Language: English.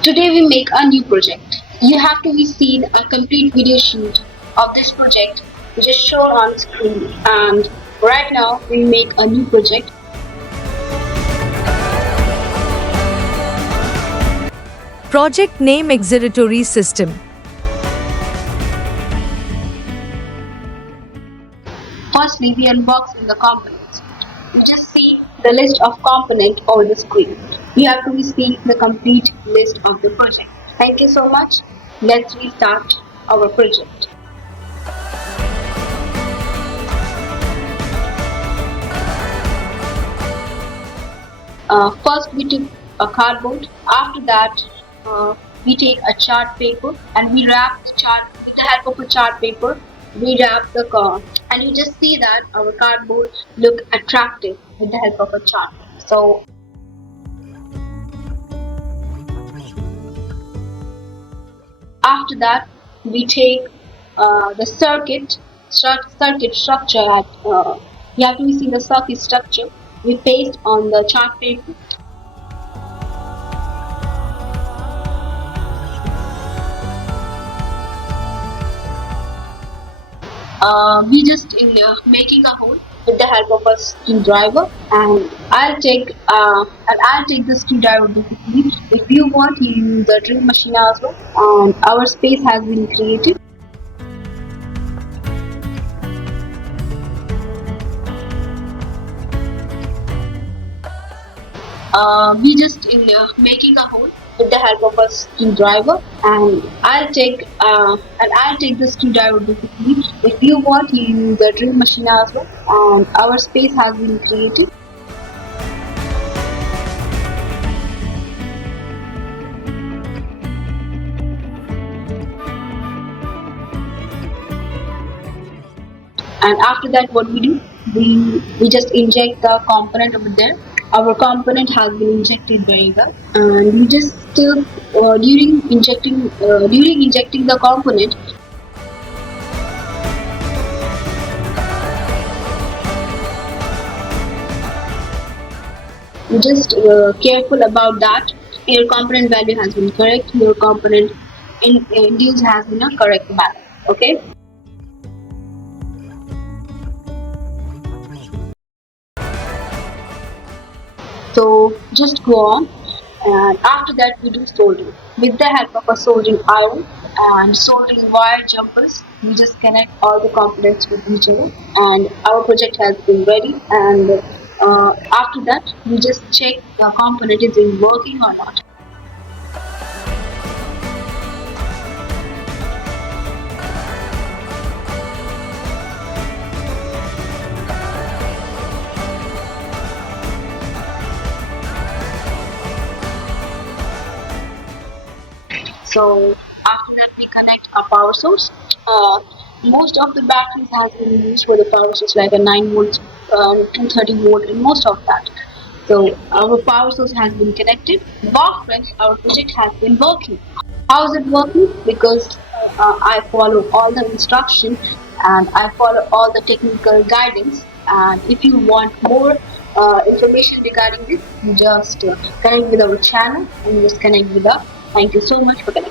Today we make a new project. You have to be seen a complete video shoot of this project which is shown on screen, and right now we make a new project. Project name Excretory System. Firstly, we unboxing the components. You just see the list of components over the screen. You have to be seeing the complete list of the project. Thank you so much. Let's restart our project. First we took a cardboard. After that we take a chart paper and we wrap the chart with the help of a chart paper. We wrap the card and you just see that our cardboard look attractive with the help of a chart. So after that we take the circuit structure at you have to see the circuit structure. We paste on the chart paper. We just in making a hole with the help of a screwdriver, and I'll take the screwdriver basically. If you want, you use a drill machine as well. And our space has been created. We just in making a hole with the help of a screwdriver, and I'll take the screwdriver basically. If you want, you use a drill machine as well. And our space has been created. And after that what we do, we just inject the component over there. Our component has been injected very well, and we just during injecting the component, you just careful about that your component value has been correct, your component induced has been a correct value. Okay. So just go on, and after that we do soldering with the help of a soldering iron and soldering wire jumpers. We just connect all the components with each other, and our project has been ready. And after that we just check the component is in working or not. So after that we connect a power source. Most of the batteries has been used for the power source, like a 9 volt, 230 volt, and most of that. So our power source has been connected. Wow friends, our project has been working. How is it working? Because I follow all the instructions and I follow all the technical guidance. And if you want more information regarding this, you just connect with our channel and just connect with us. Thank you so much for connecting.